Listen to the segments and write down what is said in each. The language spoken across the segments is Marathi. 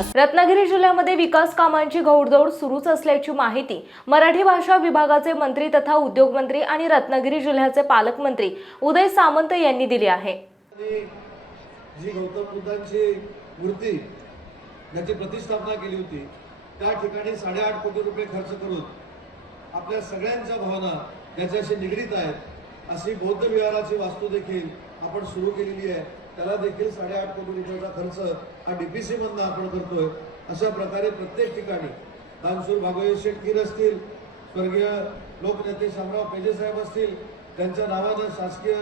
विकास रत्नागिरी जिल्ह्यामध्ये विकास कामांची घौडदौड सुरूच असल्याची माहिती मराठी भाषा विभागाचे मंत्री तथा उद्योगमंत्री आणि रत्नागिरी जिल्ह्याचे पालकमंत्री उदय सामंत यांनी दिली आहे. जी गौतम बुद्धांची मूर्ती याची प्रतिष्ठापना केली होती त्या ठिकाणी साडेआठ कोटी रुपये खर्च करून आपल्या सगळ्यांच्या भावना याच्याशी निगडीत आहेत अशी बौद्ध विहाराची वास्तू देखील आपण सुरू केलेली आहे. त्याला देखील साडेआठ कोटी रुपयाचा खर्च हा डीपीसी मधनं आपण करतोय. अशा प्रकारे प्रत्येक ठिकाणी दानसूर भागवत शेटकीर असतील स्वर्गीय लोकनेते शामराव पेजे साहेब असतील त्यांच्या नावानं शासकीय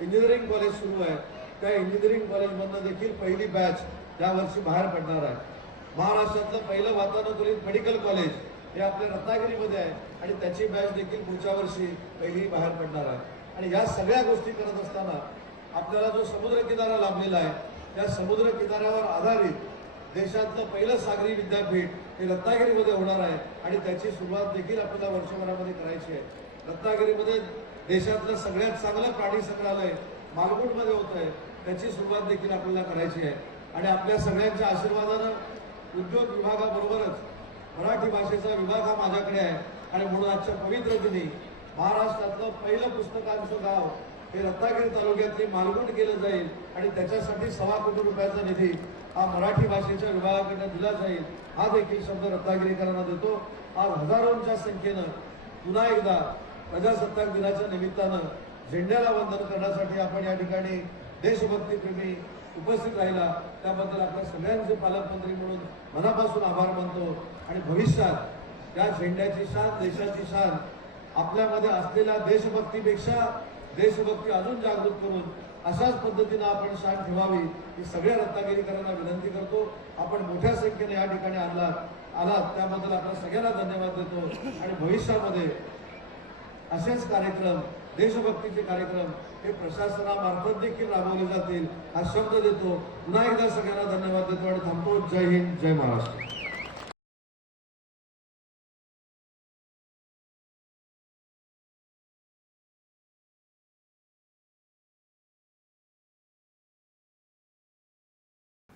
इंजिनिअरिंग कॉलेज सुरू आहे. त्या इंजिनिअरिंग कॉलेजमधनं देखील पहिली बॅच यावर्षी बाहेर पडणार आहे. महाराष्ट्रातलं पहिलं वातानुकूलित मेडिकल कॉलेज हे आपल्या रत्नागिरीमध्ये आहे आणि त्याची बॅच देखील पुढच्या वर्षी पहिली बाहेर पडणार आहे. आणि या सगळ्या गोष्टी करत असताना आपल्याला जो समुद्र किनारा लाभलेला आहे त्या समुद्र किनाऱ्यावर आधारित देशातलं पहिलं सागरी विद्यापीठ हे रत्नागिरीमध्ये होणार आहे आणि त्याची सुरुवात देखील आपल्याला वर्षभरामध्ये करायची आहे. रत्नागिरीमध्ये देशातलं सगळ्यात चांगलं प्राणी संग्रहालय मालगुडमध्ये होत आहे. त्याची सुरुवात देखील आपल्याला करायची आहे. आणि आपल्या सगळ्यांच्या आशीर्वादानं उद्योग विभागाबरोबरच मराठी भाषेचा विभाग हा माझ्याकडे आहे. आणि म्हणून आजच्या पवित्र दिनी महाराष्ट्रातलं पहिलं पुस्तकांचं गाव हे रत्नागिरी तालुक्यातली मालगुंड केलं जाईल आणि त्याच्यासाठी सव्वा कोटी रुपयाचा निधी हा मराठी भाषेच्या विभागाकडनं दिला जाईल. हा देखील शब्द रत्नागिरीकरांना देतो. आज हजारोंच्या संख्येनं पुन्हा एकदा प्रजासत्ताक दिनाच्या निमित्तानं झेंड्याला वंदन करण्यासाठी आपण या ठिकाणी देशभक्तीप्रेमी उपस्थित राहिला. त्याबद्दल आपल्या सगळ्यांचे पालकमंत्री म्हणून मनापासून आभार मानतो. आणि भविष्यात त्या झेंड्याची शान देशाची शान आपल्यामध्ये असलेल्या देशभक्तीपेक्षा देशभक्ती अजून जागृत करून अशाच पद्धतीनं आपण शान ठेवावी ही सगळ्या रत्नागिरीकरांना विनंती करतो. आपण मोठ्या संख्येने या ठिकाणी आणलात आलात. त्याबद्दल आपल्या सगळ्यांना धन्यवाद देतो. आणि भविष्यामध्ये असेच कार्यक्रम देशभक्तीचे कार्यक्रम हे प्रशासनामार्फत देखील राबवले जातील हा शब्द देतो. पुन्हा एकदा सगळ्यांना धन्यवाद देतो आणि थांबतो. जय हिंद जय महाराष्ट्र.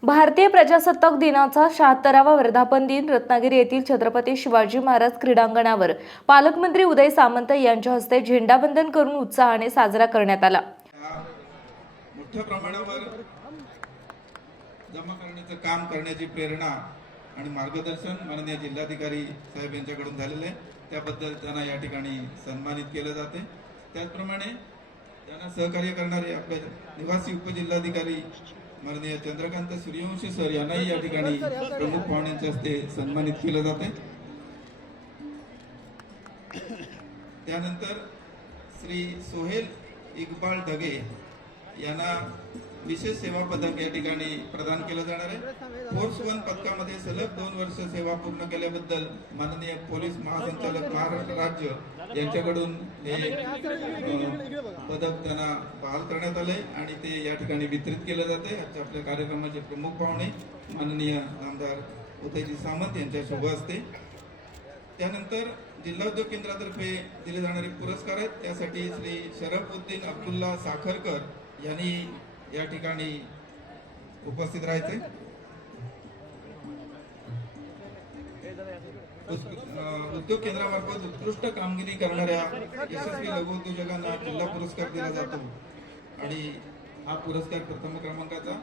भारतीय प्रजासत्ताक दिनाचा शहात्तरावा वर्धापन दिन रत्नागिरी येथील छत्रपती शिवाजी महाराज क्रीडांगणावर. पालकमंत्री उदय सामंत यांच्या हस्ते झेंडावंदन करून उत्साहाने साजरा करण्यात आला. मोठ्या प्रमाणावर जमा करण्याचं काम करण्याची प्रेरणा आणि मार्गदर्शन माननीय जिल्हाधिकारी साहेब यांच्याकडून झालेलं आहे. त्याबद्दल त्यांना या ठिकाणी सन्मानित केलं जाते. त्याचप्रमाणे त्यांना सहकार्य करणारे आपले निवासी उपजिल्हाधिकारी माननीय चंद्रकांत सूर्यवंशी सर यांनाही या ठिकाणी प्रमुख पाहुण्यांच्या हस्ते सन्मानित केलं जाते. त्यानंतर श्री सोहेल इकबाल ढगे यांना विशेष सेवा पदक या ठिकाणी प्रदान केलं जाणार आहे. फोर्स वन पदकामध्ये सलग दोन वर्ष सेवा पूर्ण केल्याबद्दल माननीय पोलीस महासंचालक महाराष्ट्र राज्य यांच्याकडून हे पदक त्यांना बहाल करण्यात आले आणि ते या ठिकाणी वितरित केलं जाते आजच्या आपल्या कार्यक्रमाचे प्रमुख पाहुणे माननीय आमदार उदयजी सामंत यांच्या असते. त्यानंतर जिल्हा उद्योग केंद्रातर्फे दिले जाणारे पुरस्कार आहेत. त्यासाठी श्री शरफउद्दीन अब्दुल्ला साखरकर यांनी या ठिकाणी उपस्थित राहायचे. उद्योग केंद्रामार्फत उत्कृष्ट कामगिरी करणाऱ्या यशस्वी लघु उद्योजकांना जिल्हा पुरस्कार दिला जातो. आणि हा पुरस्कार प्रथम क्रमांकाचा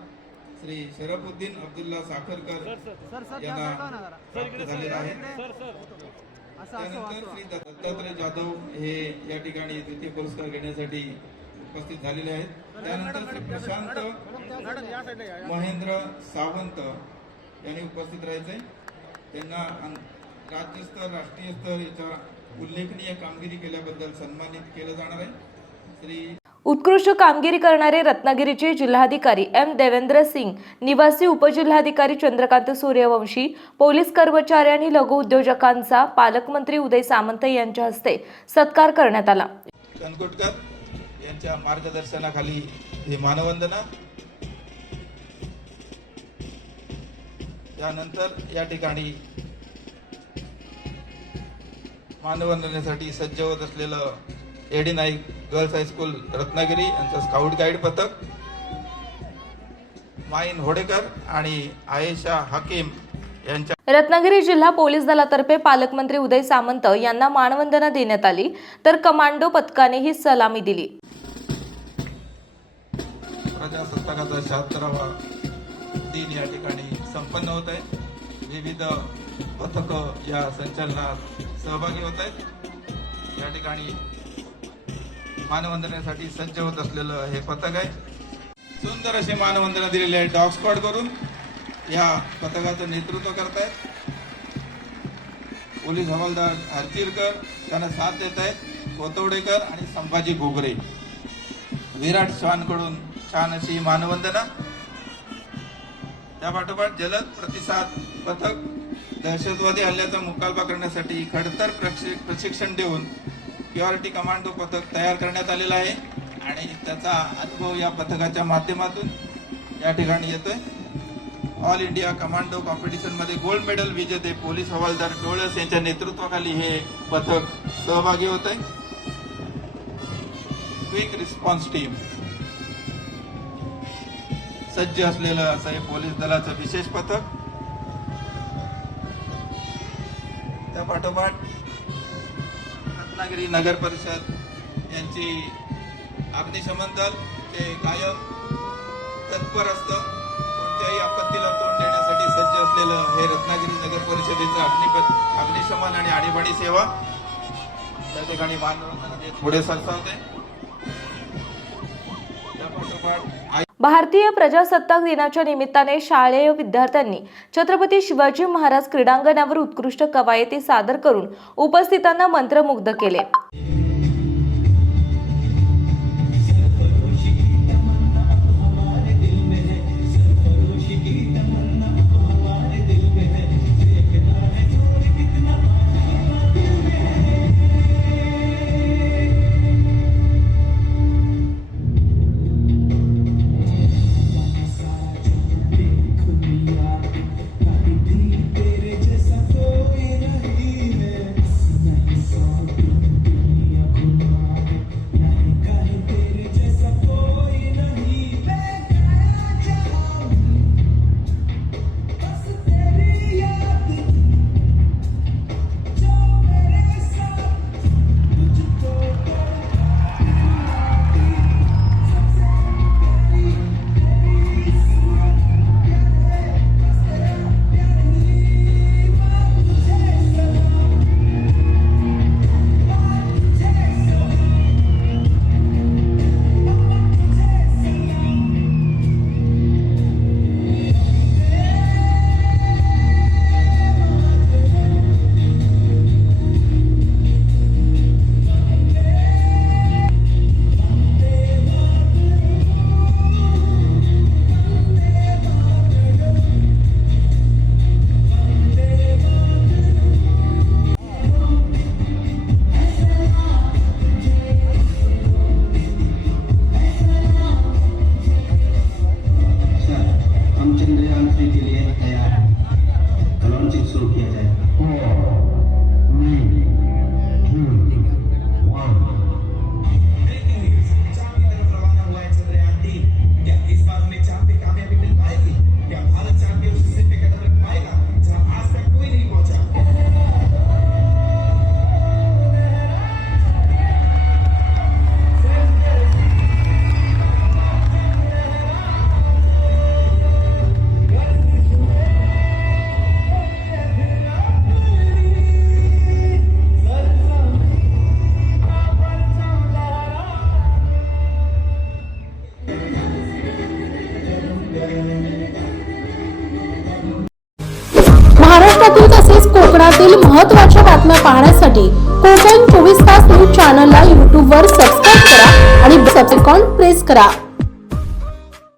श्री शरफउद्दीन अब्दुल्ला साखरकर यांना प्राप्त झालेला आहे. त्यानंतर श्री दत्तात्रय जाधव हे या ठिकाणी द्वितीय पुरस्कार घेण्यासाठी उपस्थित झालेले आहेत. त्यानंतर श्री प्रशांत महेंद्र सावंत यांनी उपस्थित राहायचे. त्यांना राज्यस्तर राष्ट्रीय स्तर याच्या उल्लेखनीय कामगिरी केल्याबद्दल सन्मानित केलं जाणार आहे. श्री उत्कृष्ट कामगिरी करणारे रत्नागिरीचे जिल्हाधिकारी एम देवेंद्र सिंग निवासी उपजिल्हाधिकारी चंद्रकांत सूर्यवंशी पोलीस कर्मचारी आणि लघु उद्योजकांचा पालकमंत्री उदय सामंत यांच्या हस्ते सत्कार करण्यात आला. यांच्या मार्गदर्शनाखाली ही मानवंदना. त्यानंतर या ठिकाणी मानवंदनेसाठी सज्ज होत असलेलं A D Naik girls high school Ratnagiri यांचं स्काउट गाईड पथक. माईन होडेकर आणि आयेशा हकीम रत्नागिरी जिल्हा पोलीस दलातर्फे पालकमंत्री उदय सामंत यांना मानवंदना देण्यात आली तर कमांडो पथकाने ही सलामी दिली. प्रजासत्ताकाचा शहात्तरावा दिन या ठिकाणी संपन्न होत आहे. विविध पथक या संचलनात सहभागी होत आहेत. या ठिकाणी मानवंदनेसाठी सज्ज होत असलेलं हे पथक आहे. सुंदर असे मानवंदना दिलेले आहे डॉग स्क्वॉड करून. या पथकाचं नेतृत्व करतायत. पोलीस हवालदार हरचिरकर त्यांना साथ देत आहेत कोतवडेकर आणि संभाजी घोगरे. विराट श्वानकडून छान अशी मानवंदना. त्यापाठोपाठ जलद प्रतिसाद पथक दहशतवादी हल्ल्याचा मुकाबला करण्यासाठी खडतर प्रशिक्षण देऊन प्युअरिटी कमांडो पथक तयार करण्यात आलेला आहे. आणि त्याचा अनुभव या पथकाच्या माध्यमातून या ठिकाणी येतोय. ऑल इंडिया कमांडो कॉम्पिटिशनमध्ये गोल्ड मेडल विजेते पोलीस हवालदार डोळस यांच्या नेतृत्वाखाली हे पथक सहभागी होत आहे. क्विक रिस्पॉन्स टीम सज्ज असलेलं असं हे पोलीस दलाचं विशेष पथक. त्या पाठोपाठ रत्नागिरी नगर परिषद यांची अग्निशमन दल ते कायम तत्पर असतं सज्ज असलेलं हे रत्नागिरी नगर परिषदेचं अग्निपथ अग्निशमन आणि आणीबाणी सेवा. त्या ठिकाणी मानवंदना पुढे सरसावते. भारतीय प्रजासत्ताक दिनाच्या निमित्ताने शालेय विद्यार्थ्यांनी छत्रपती शिवाजी महाराज क्रीडांगणावर उत्कृष्ट कवायती सादर करून उपस्थितांना मंत्रमुग्ध केले. महाराष्ट्रातील तसेच कोकणातील महत्त्वाच्या बातम्या पाहण्यासाठी कोकण चोवीस तास न्यूज चॅनलला यूट्यूबवर सबस्क्राईब करा आणि बेल प्रेस करा.